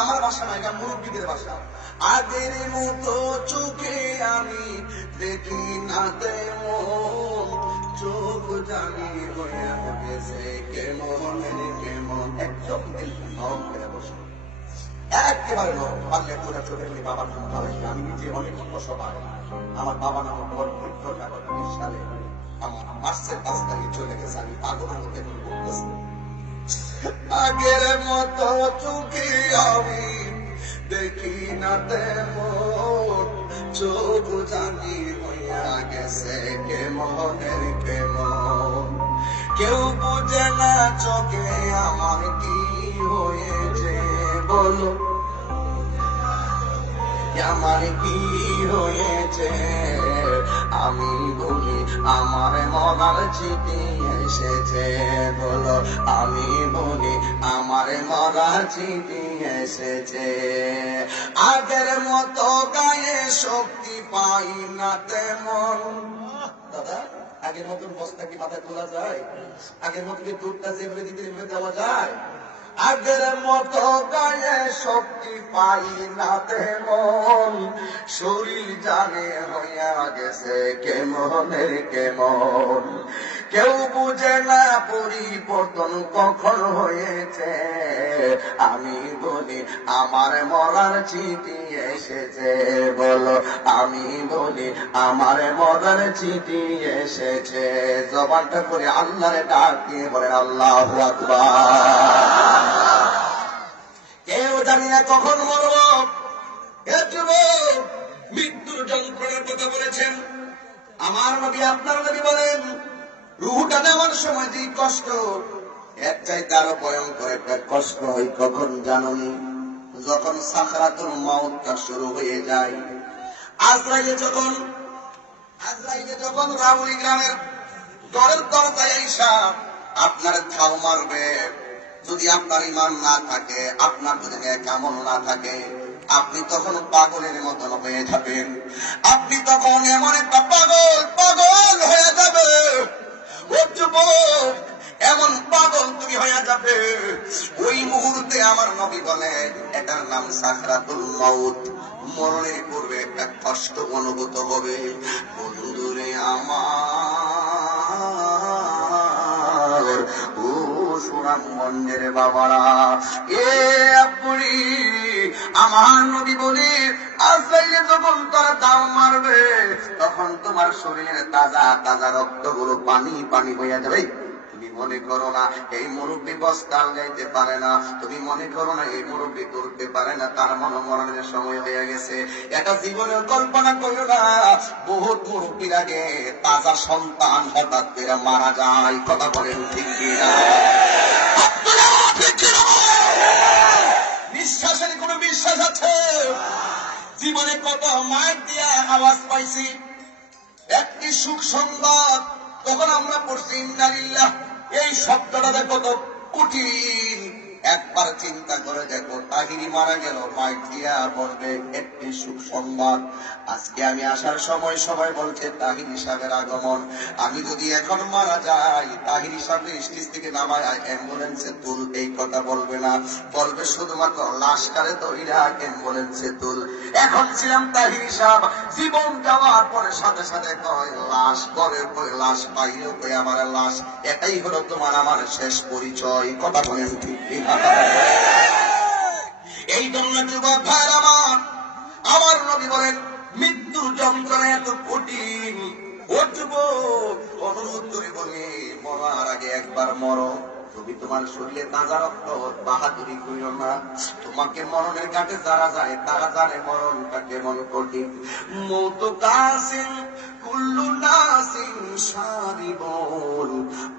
আমার ভাষা না, এটা মুরব্বীদের ভাষা। আগের মতো চোখে আমি দেখি না তেমন, চোখ জানি হয়ে গেছে কেমন কেমন। একদম নরম করে বসে, একেবারে নরম। পারলে পুরো চোখের বাবার জন্য ভালোবাসি। আমি নিজে অনেক কষ্ট পাই। আমার বাবা নামক সালে আমার মার্চের 5 তারিখে চলে গেছে। আমি পাগলের মধ্যে বলতেছি, আগের মতো চোখে আমি দেখি না তেমন, চোখ জানি হইয়া গেছে কেমনের কেমন। কেউ বুঝে না চোখে আমার কি হয়েছে, বলো আমার কি হয়েছে। আমি বলি আমার মরার চিঠি এসেছে, বলো আমি বলি আমার মরার চিঠি এসেছে। আগের মতো গায়ে শক্তি পাই না তেমন। দাদা, আগের মতন বস্তা কি মাথায় তোলা যায়? আগের মতো কি দুধটা যেভাবে দিতে দেওয়া যায়? আগের মতো গায়ে শক্তি পাই না তেমন, শরীর জানে হইয়া গেছে কেমনের কেমন। কেউ বুঝে না পরিবর্তন কখন হয়েছে। আমি বলি আমার মরার চিঠি এসেছে, বলো আমি বলি আমার মরার চিঠি এসেছে। জবানটা করে আল্লাহরে ডাক দিয়ে বলেন আল্লাহু আকবার। কেউ জানি না কখন মরব। মৃত্যুর যন্ত্রণার কথা বলেছেন আমার নবী, আপনার নবী বলেন রুহটা নেওয়ার সময় যে কষ্ট, এর চাইতে আরো ভয়ঙ্কর একটা কষ্ট হয় কখন জানুনি? যখন সাকরাতুল মাউতটা শুরু হয়ে যায়। আজরাইলে যখন রাউলি গ্রামের ঘরের দরজায় আইসা আপনার ধাও মারবে, যদি আপনার ঈমান না থাকে, আপনার যদি নেক আমল না থাকে, আপনি তখন পাগলের মতন হয়ে যাবেন। আপনি তখন এমন একটা পাগল হয়ে যাবে, ও যুবক, এমন পাগল তুমি হয়ে যাবে। ওই মুহূর্তে আমার নবী বলেন এটার নাম সাকরাতুল মাউত। মরণের পূর্বে একটা কষ্ট অনুভূত হবে। বন্ধুরে আমার, ও সুনামগঞ্জের বাবারা, এ আপনি আমার নবী বলে আজরাইলে যখন তারা দাম মারবে, তখন তোমার শরীরের তাজা তাজা রক্তগুলো পানি পানি হইয়া যাবে। তুমি মনে করো না এই মুরব্বী বস্তাল গাইতে পারে না, তুমি মনে করো না এই মুরব্বী করতে পারে না, তার মনোমরণের সময় হয়ে গেছে। এটা জীবনের কল্পনা করো না। বহুত মুরব্বীর আগে তাজা সন্তান হঠাৎ করে মারা যায়। কথা বলেন ঠিক কিনা? নিঃশ্বাসের কোন বিশ্বাস আছে? জীবনে কত মাইক দিয়া আওয়াজ পাইছি, একটি সুখ সংবাদ তখন আমরা পড়ছি ইন্নালিল্লাহ। এই শব্দটা কত কঠিন, একবার চিন্তা করে দেখো। তাহিরি মারা গেল, মাইক দিয়া বলবে একটি সুখ সংবাদ। আজকে আমি আসার সময় সবাই বলছে তাহিরি সাহেবের আগমন। আমি যদি এখন মারা যাই, তাহিরি সাহেবের স্টেজ থেকে নামায় অ্যাম্বুলেন্সে তুল, এই কথা বলবে না, বলবে শুধুমাত্র লাশটারে ধইরা অ্যাম্বুলেন্সে তুল। এখন ছিলাম তাহিরি সাহেব, জীবন যাওয়ার পরে সাথে সাথে কয় লাশ, পরে কই লাশ, বাইরে কই আমার লাশ। এটাই হলো তোমার আমার শেষ পরিচয়। কথা বলেন ঠিক কিনা? এই জন্য যুবক ভাই আমার নবী বলেন মৃত্যুর যন্ত্রণা এত কঠিন। ও যুবক, অনুরোধ করে বলি মরার আগে একবার মরো। তুমি তোমার শরীরে তাজা রক্ত, বাহাদুরি করিও না। তোমাকে মরণের কাছে যারা যায় তারা জানে মরণটা কেমন কঠিন। মৌত কাসিন কুল্লু নাসিন শারিবুন,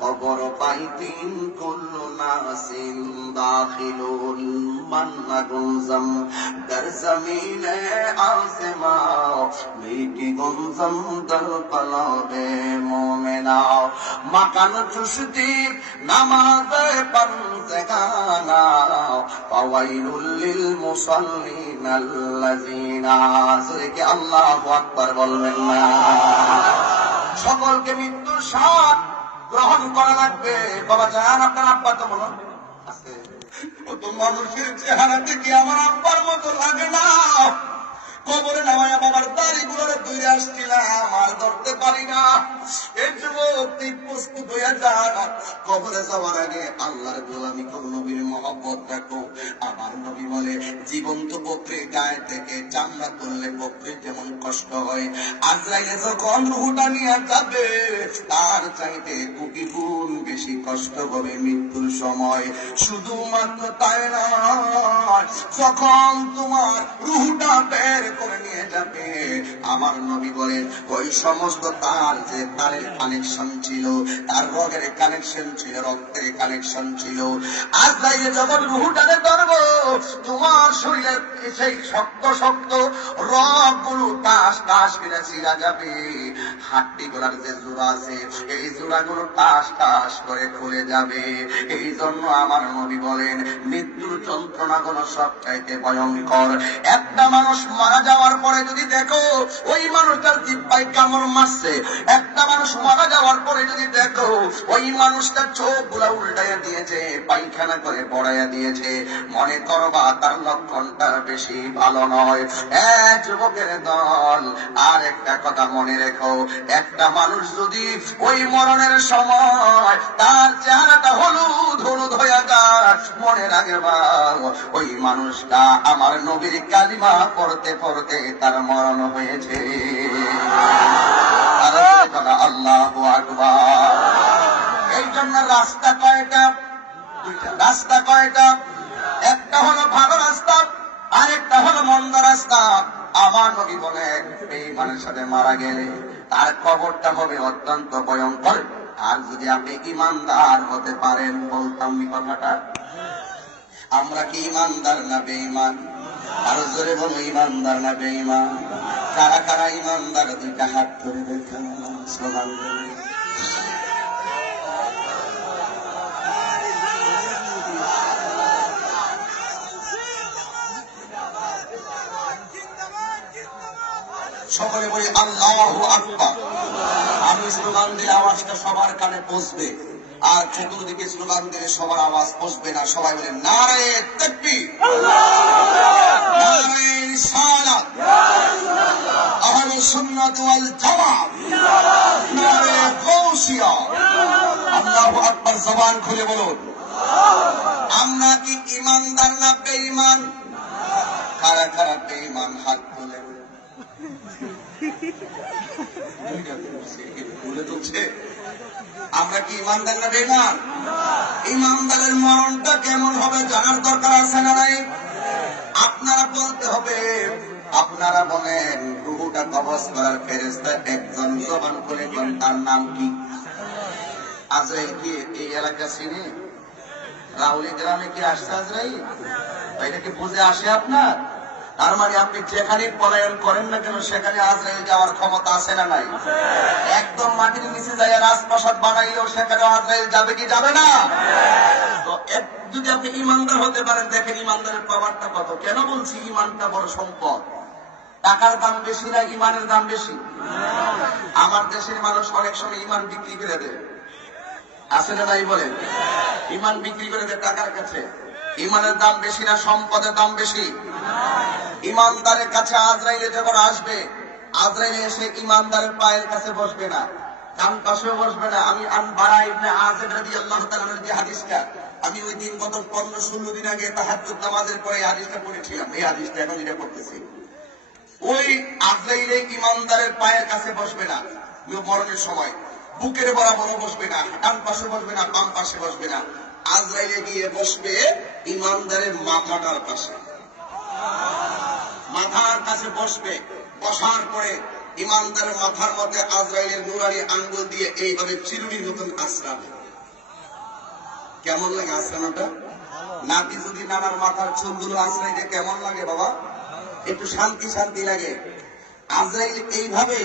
কবর পাইতিন কুল্লু নাসিন দাখিলুন। মান্না গুনজাম দর জমিনে আসেমা, মিটি গুনজাম দর কলবে মোমেনা। মাকান চুশতি নামাজে পারজেগানা, ফাওয়াইলুল লিল মুসাল্লিন আল্লাযিনা। সুরে আল্লাহু আকবার বলবেন না? সকলকে মৃত্যুর স্বাদ গ্রহণ করা লাগবে। বাবা জান, আপনার আব্বা তো বলুন কত মানুষের চেহারা দেখে আমার আব্বার মতো লাগে না। কবরে নামায়া বাবার দাড়িগুলোরে দূরে আসছিলাম, আর ধরতে পারি না। এই যুবক তুই প্রস্তুত হয়ে যা, কবরে যাওয়ার আগে আল্লাহর গোলামি করো, নবীর মহব্বত রাখো। আমার নবী বলে, জীবন্ত বকরির গায়ে থেকে চামড়া তুললে বকরির যেমন কষ্ট হয়, আজরাইলে যখন রূহটা নিয়ে যাবে তার চাইতে কোটি গুণ বেশি কষ্ট হবে মৃত্যুর সময়। শুধুমাত্র তাই নয়, যখন তোমার রূহটা বের করে নিয়ে যাবে, আমার নবী বলেন ওই সমস্ত তার যে তারের কানেকশন ছিল, তার রগের কানেকশন ছিল, রক্তের কানেকশন ছিল, আজরাইলে যখন রূহটাকে ধরবো তোমার শরীরের সেই শক্ত শক্ত রগ গুলো টাস টাস করে ছিঁড়া যাবে। হাড্ডি গুলার যে জোড়া আছে এই জোড়া গুলো টাস টাস করে খুলে যাবে। এই জন্য আমার নবী বলেন মৃত্যুর যন্ত্রণা কোন সবচাইতে ভয়ঙ্কর। একটা মানুষ মারা যাওয়ার পরে যদি দেখো ওই মানুষটার জিহ্বায় কামড় মারছে, একটা মানুষ মারা যাওয়ার পরে যদি দেখো ওই মানুষটার চোখ গুলা উল্টাইয়া দিয়েছে, পায়খানা করে বড়াইয়া দিয়েছে, মনে করবা তার লক্ষণটা বেশি ভালো নয়। যুবকের দল, আর একটা কথা মনে রেখো, একটা মানুষ যদি ওই মরণের সময় তার চেহারাটা হলুদ হলুদ হয়ে যায়, মনে রাখবা ওই মানুষটা আমার নবীর কালিমা পড়তে পড়তে তার মরণ হয়েছে। আল্লাহু আকবার। এই জন্য রাস্তা কয়টা? রাস্তা কয়টা? একটা হলো ভালো রাস্তা, আরেকটা হলো মন্দ রাস্তা। আমার নবী বলেন বেঈমানের সাথে মারা গেলে তার কবরটা হবে অত্যন্ত ভয়ঙ্কর। আর যদি আপনি ইমানদার হতে পারেন, বলতাম কথাটা, আমরা কি ইমানদার না বেঈমান? আরো জোরে বলো, ইমানদার না বেঈমান? কারা কারা ইমানদার? দুইটা হাত ধরে দেখেন, স্লোগান দেন। সকলে বলি আল্লাহু আকবার। আমি স্লোগান দিলে আওয়াজটা সবার কানে পৌঁছবে, আর চতুর্দিকে স্লোগান দিলে সবার আওয়াজ পৌঁছবে না। সবাই বলে নারে তাকবীর, নারে রিসালাত, আহলে সুন্নাত ওয়াল জামাত, নারে গাউসিয়া। আল্লাহু আকবার। জবান খুলে বলুন, আমরা কি ইমানদার না বেঈমান? কারা কারা বেঈমান হাত তোলেন। আমরা কি ইমানদার না বেঈমান? ইমানদারের মরণটা কেমন হবে জানার দরকার আছে না নাই? আপনারা বলতে হবে। আপনারা বলেন রূহটা কবজ করার ফেরেশতা একজন, জবান করে কোন তার নাম কি? আজরাইল কি এই এলাকা চিনে? রাউলি গ্রামে কি আসছে আজরাইল? এটা কি বুঝে আসে আপনার? তার মানে আপনি যেখানে পলায়ন করেন না কেন সেখানে আজরাইল যাওয়ার ক্ষমতা আছে না নাই? একদম মাটির নিচে যায় রাজপ্রাসাদ বানাইলেও সেখানে আজরাইল যাবে কি যাবে না? তো যদি আপনি ইমানদার হতে পারেন, দেখেন ইমানদারের পাওয়ারটা কত। কেন বলছি ইমানটা বড় সম্পদ? টাকার দাম বেশি না ইমানের দাম বেশি? আমার দেশের মানুষ অনেক সময় ইমান বিক্রি করে দেয়, আছে না নাই বলেন? ইমান বিক্রি করে দেয় টাকার কাছে। ইমানের দাম বেশি না সম্পদের দাম বেশি? ইমানদারের কাছে আজরাইলে যখন আসবে, আজরাইলে এসে ইমানদারের পায়ের কাছে বসবে না, ডান পাশেও বসবে না। আমি বারা ইবনে আযিব রাদিয়াল্লাহু তাআলা আনহু যে হাদিসটা, আমি ওই দিন গত 15-16 দিন আগে তাহাজ্জুদ নামাজের পরে এই হাদিসটা পড়েছিলাম, এই হাদিসটা এখন এটা পড়তেছি। ওই আজরাইলে ইমানদারের পায়ের কাছে বসবে না মরণের সময়, বুকের বরাবর বসবে না, ডান পাশে বসবে না, বাম পাশে বসবে না। আজরাইলে গিয়ে বসবে ইমানদারের মাথাটার পাশে, মাথার কাছে বসবে। বসার পরে ইমানদারের মাথার মধ্যে আজরাইলের নুরানি আঙ্গুল দিয়ে এইভাবে চিরুনির মতন আশ্রাবে। কেমন লাগে আশ্রানোটা? নাতি যদি নানার মাথার চুলগুলো আশ্রাইতে কেমন লাগে বাবা? একটু শান্তি শান্তি লাগে। আজরাইল এইভাবে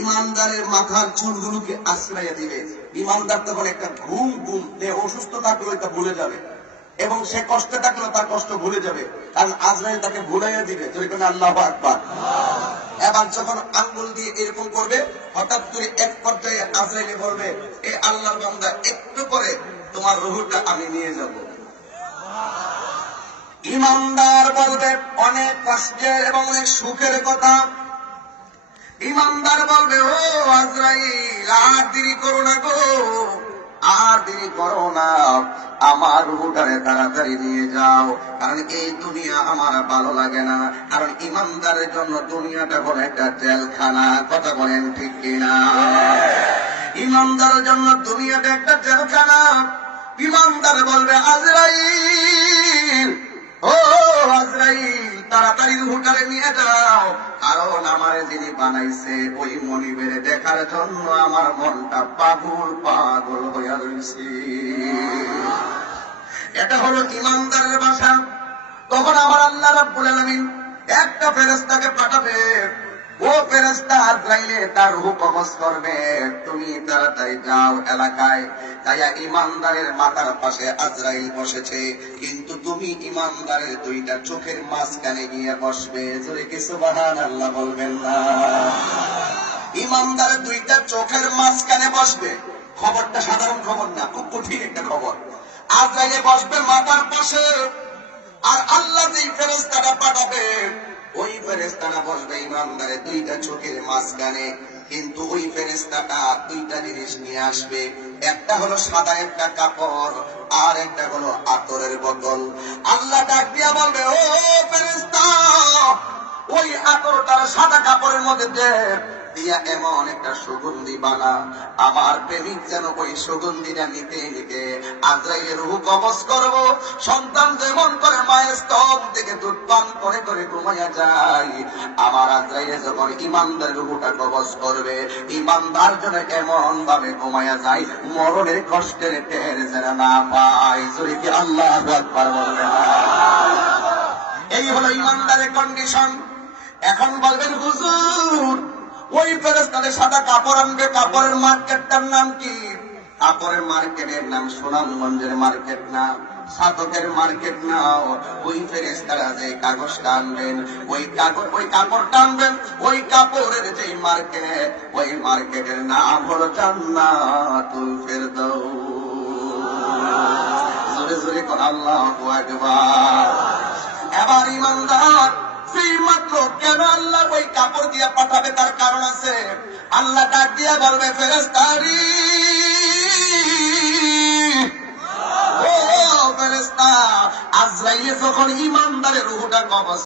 ইমানদারের মাথার চুলগুলোকে আশ্রয় দিবে। ইমানদার তখন একটা ঘুম ঘুম, অসুস্থ থাকলেও এটা ভুলে যাবে, এবং সে কষ্টে থাকলেও তার কষ্ট ভুলে যাবে, কারণ আজরাইল তাকে ভুলাইয়া দিবে। যেরকম আল্লাহু আকবার। এবার যখন আঙ্গুল দিয়ে এরকম করবে, হঠাৎ করে এক পর্যায়ে আজরাইলে বলবে, এ আল্লাহর বান্দা, একটু পরে তোমার রূহটা আমি নিয়ে যাব। ইমানদার বলবে অনেক কষ্টের এবং অনেক সুখের কথা। ইমানদার বলবে, ও আজরাইল, আর দেরি করো না গো, আর দেরি করো না, আমার রূহটারে তাড়াতাড়ি নিয়ে যাও, কারণ এই দুনিয়া আমার ভালো লাগে না। কারণ ইমানদারের জন্য দুনিয়াটা হলো একটা জেলখানা। কথা বলেন ঠিক কিনা? ইমানদারের জন্য দুনিয়াটা একটা জেলখানা। ইমানদার বলবে, আজরাইল, ও আজরাইল, তাড়াতাড়ি রূহটারে নিয়ে যাও, কারণ আমার যিনি বানাইছে ওই মনিবের দেখার জন্য আমার মনটা পাগল পাগল হইয়া রয়েছে। এটা হলো ইমানদারের ভাষা। তখন আমার আল্লাহ রাব্বুল আলামিন একটা ফেরেশতাকে পাঠাবে। ও ফেরেশতা আজরাইলে তার রূহ কবজ করবে, তুমি তাড়াতাড়ি যাও এলাকায়। তাইয়া ইমানদারের মাথার পাশে আজরাইল বসেছে, কিন্তু তুমি ইমানদারের দুইটা চোখের মাঝখানে গিয়ে বসবে। জোরে কি সুবহানাল্লাহ বলবেন না? ইমানদারের দুইটা চোখের মাঝখানে বসবে। খবরটা সাধারণ খবর না, খুব কঠিন একটা খবর। আজরাইলে বসবে মাথার পাশে, আর আল্লাহ যেই ফেরেশতাটা পাঠাবে ওই ফেরেশতাটা বসবে ইমানদারের দুইটা চোখের মাঝখানে। কিন্তু ওই ফেরেশতাটা দুইটা জিনিস নিয়ে আসবে, একটা হলো সাদা একটা কাপড়, আর একটা হলো আতরের বোতল। আল্লাহ ডাক দিয়া বলবে, ও ফেরেশতা, ওই আতরটার সাদা কাপড়ের মধ্যে দে, দিয়া এমন একটা সুগন্ধি বানা, আমার প্রেমিক যেন ওই সুগন্ধিটা নিতে নিতে আজরাইলের রূহ কবজ করব। সন্তান যেমন করে মায়ের স্তন থেকে দুধ পান করে করে ঘুমাইয়া যায়, আমার আজরাইলে যখন ইমানদার রূহটা কবজ করবে, ইমানদার যেন এমন ভাবে ঘুমাইয়া যায় মরণের কষ্টের টের যেন না পায়। জোরে কি আল্লাহু আকবার বলবেন? এই হলো ইমানদারের কন্ডিশন। এখন বলবেন, হুজুর, ওই ফেরেশতাদের সাদা কাপড় আনবে, কাপড়ের মার্কেটটার নাম কি? কাপড়ের মার্কেটের নাম সুনামগঞ্জের মার্কেট না, সাধকের মার্কেট না। ওই ফেরেশতারা যে কাগজটা আনবেন, ওই কাপড়টা আনবেন, ওই কাপড়ের যে মার্কেট, ওই মার্কেটের নাম হলো জান্নাতুল ফেরদাউস। জোরে জোরে কোন আল্লাহু আকবার। এবার ইমানদার সেই মাত্র কেন আল্লাহ ওই কাপড় দিয়ে পাঠাবে তার কারণ আছে। আল্লাহ ডাক দিয়া বলবে, ফেরেশতারি, ও ফেরেশতা, আজরাইল যখন ইমানদারের রূহটা কবজ